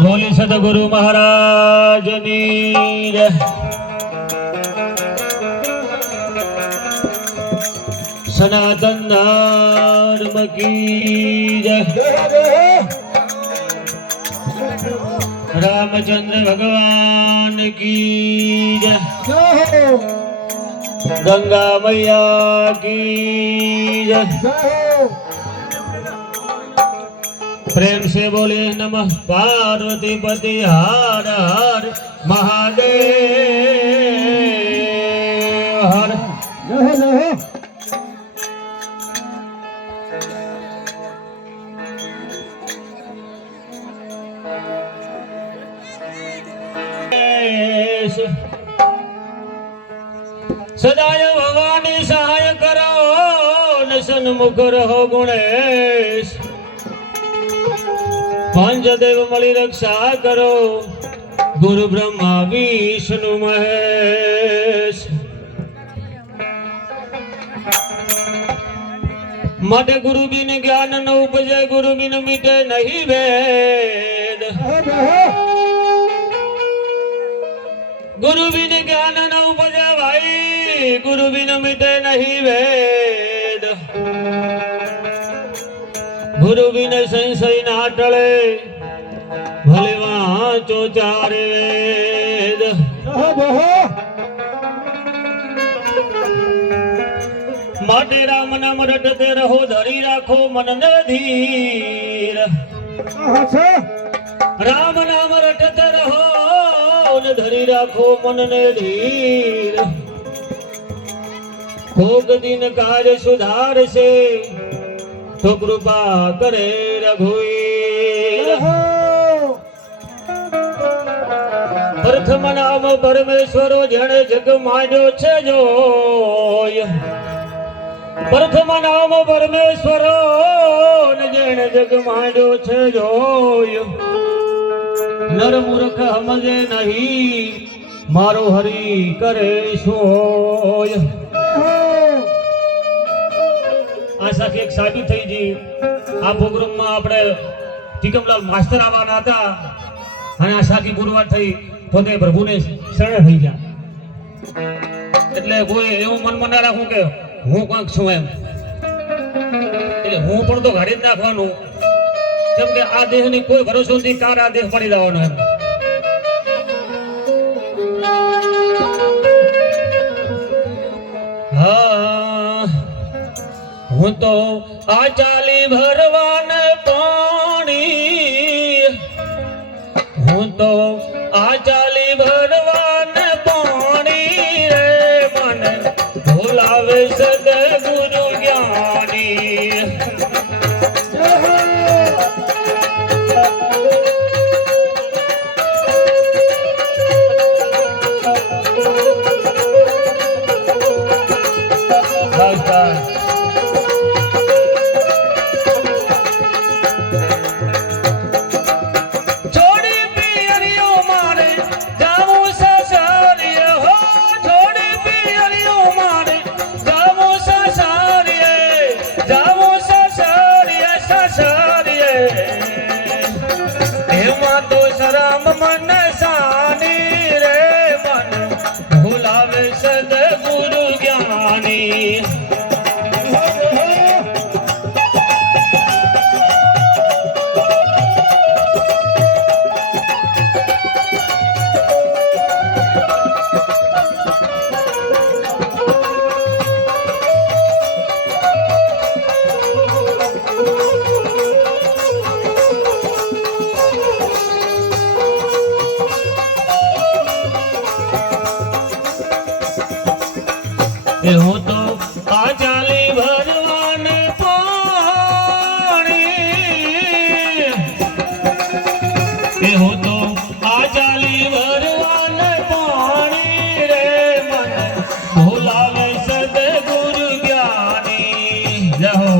बोले सदगुरु महाराज नी जय। सनातन धर्म की जय। रामचंद्र भगवान की जय। गंगा मैया की जय। प्रेम से बोले नमः पार्वती पति हर हर महादेव हर। सदाय भवानी सहाय करो न सन्मुख रहो गुणेश। पंचदेव मणि रक्षा करो गुरु ब्रह्मा विष्णु महेश। मटे गुरु बिन ज्ञान न उपजे गुरु बिन मिटे नहीं वेद। गुरु बिन ज्ञान न उपजे भाई गुरु बिन मिटे नहीं वेद। गुरु बिन संशय ना टले भले वाचो चार वेद। माटे राम नाम रटते रहो धरी राखो मन ने धीर। राम नाम रटते रहो न धरी राखो मन ने धीर। भोग दिन कार्य सुधार से तो कृपा करे रघुवीर। प्रथम नाम परमेश्वरो जने जग मांडो छे जोय। प्रथम नाम परमेश्वरो जने जग मांडो छे जोय। नर मूर्ख समझे नहीं मारो हरि करे सोय। આ સાથે એક સાબિત થઈ જી આ પ્રોગ્રામમાં આપણે ટીકમલાલ માસ્ટર આવવાના હતા અને આ સાખી ગુરુવાર થઈ પોતે પ્રભુને શરણે થઈ ગયા એટલે કોઈ એવું મનમાં ના રાખું કે હું કંઈક છું એમ એટલે હું પણ તો ગાડી જ નાખવાનું કેમ કે આ દેહની કોઈ ભરોસો નથી કાર આ દેહ પડી જવાનો એમ હું તો આ ચાલી ભરવાન પાણી હું તો આ ચાલી ભરવાન પાણી રે મન ભોલાવે સદગુરુ જ્ઞાની हो तो आ चाली भरवान पानी हो तो आ चाली भरवान पानी रे मन भोलावे सदगुरु ज्ञानी जहो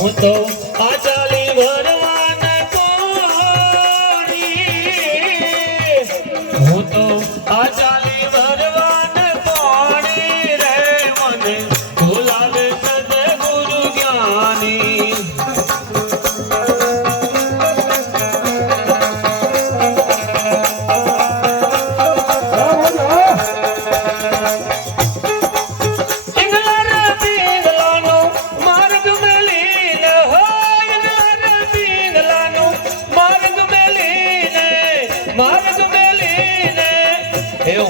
હું તો આ ચાલી વરવાન કોણી, હું તો આ ચાલી વરવાન કોણી રે મને બોલાવે સદગુરુ જ્ઞાની.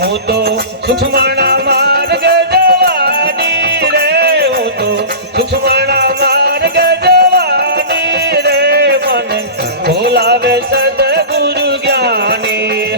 હું તો સુખમણા માર્ગ જવાની રે, હું તો સુખમણા માર્ગ જવાની રે મને બોલાવે સદગુરુ જ્ઞાની.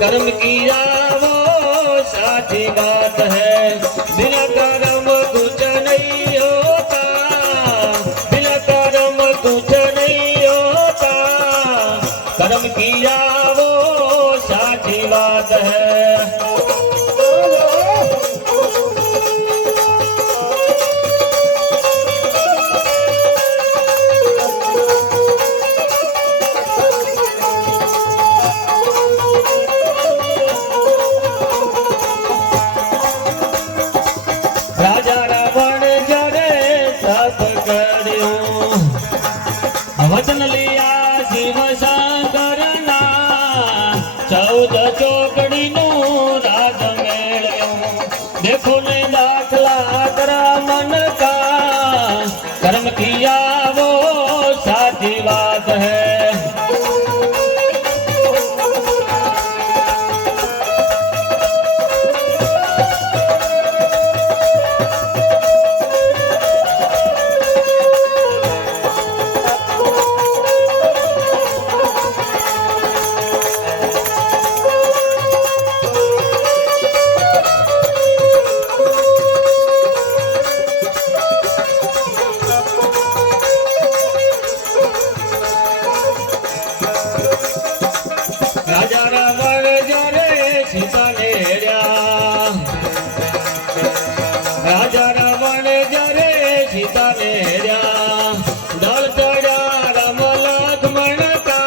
कर्म किया वो साची बात है, बिना कर्म कुछ नहीं होता, बिना कर्म कुछ नहीं होता, कर्म किया वो साची बात है। राजा रावण जरे तप कर्यो, वचन लिया शिव शंकर ना, 14 ચોકડી નું રાજ મેળ્યો। देखो ने दाखला करा मन का, कर्म किया वो साची बात है। राजा रावण जरे सीता ने हेर्या, राजा रावण जरे सीता ने हेर्या, दल चढ़्या राम लक्ष्मण का,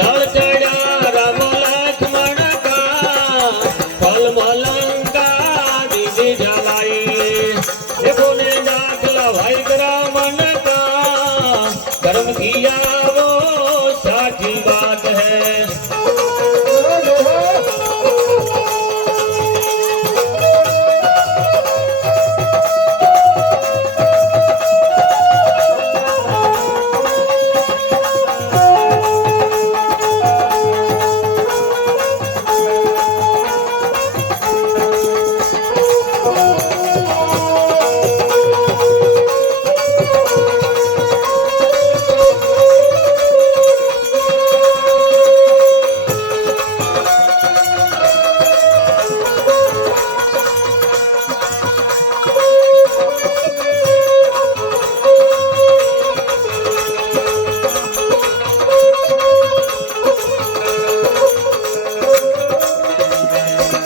दल चढ़्या राम लक्ष्मण का, फल मलंका दीदी जलाई। देखो ने दाखला भाई रावण का, कर्म किया वो साची बात है।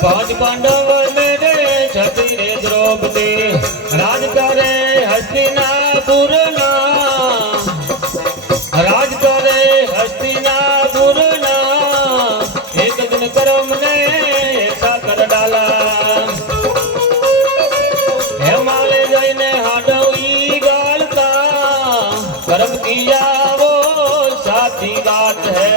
पांच पांडव मेरे क्षत्रिय द्रौपदी, राज करे हस्तिनापुर ना, राज करे हस्तिनापुर ना, एक दिन कर्म ने ऐसा कर डाला। हिमालय जईने हाडवी गालता, कर्म किया वो साची बात है।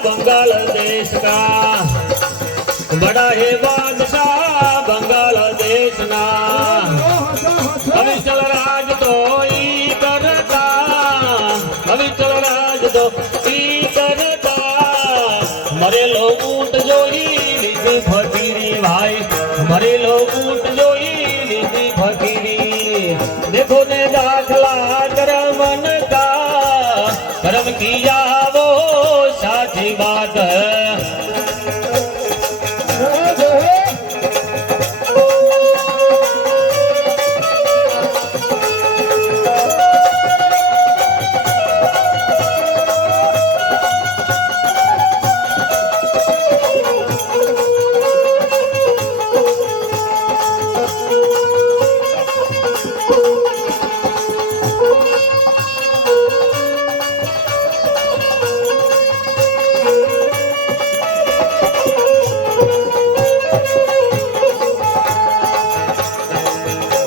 बंगाल देश का, बड़ा है बादशाह बांग्लादेश ना, अभी चल राज तो ही करता, अभी चल राज तो ही करता, मरे लोग ऊंट जोई लीधी फकीरी भाई, मरे लोग ऊंट जोई लीधी फकीरी। देखो ने दाखला कर मन का, कर्म किया वो साची बात है।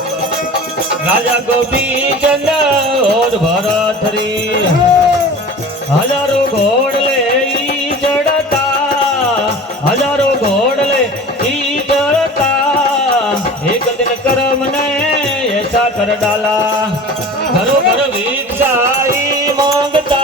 राजा गोपी चंद और भरत रे हजारों घोड़ले ई चढ़ता हजारों घोड़ले ई चढ़ता एक दिन कर्म ने ऐसा कर डाला घरों घर भिक्षा ई मांगता